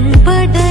என்பட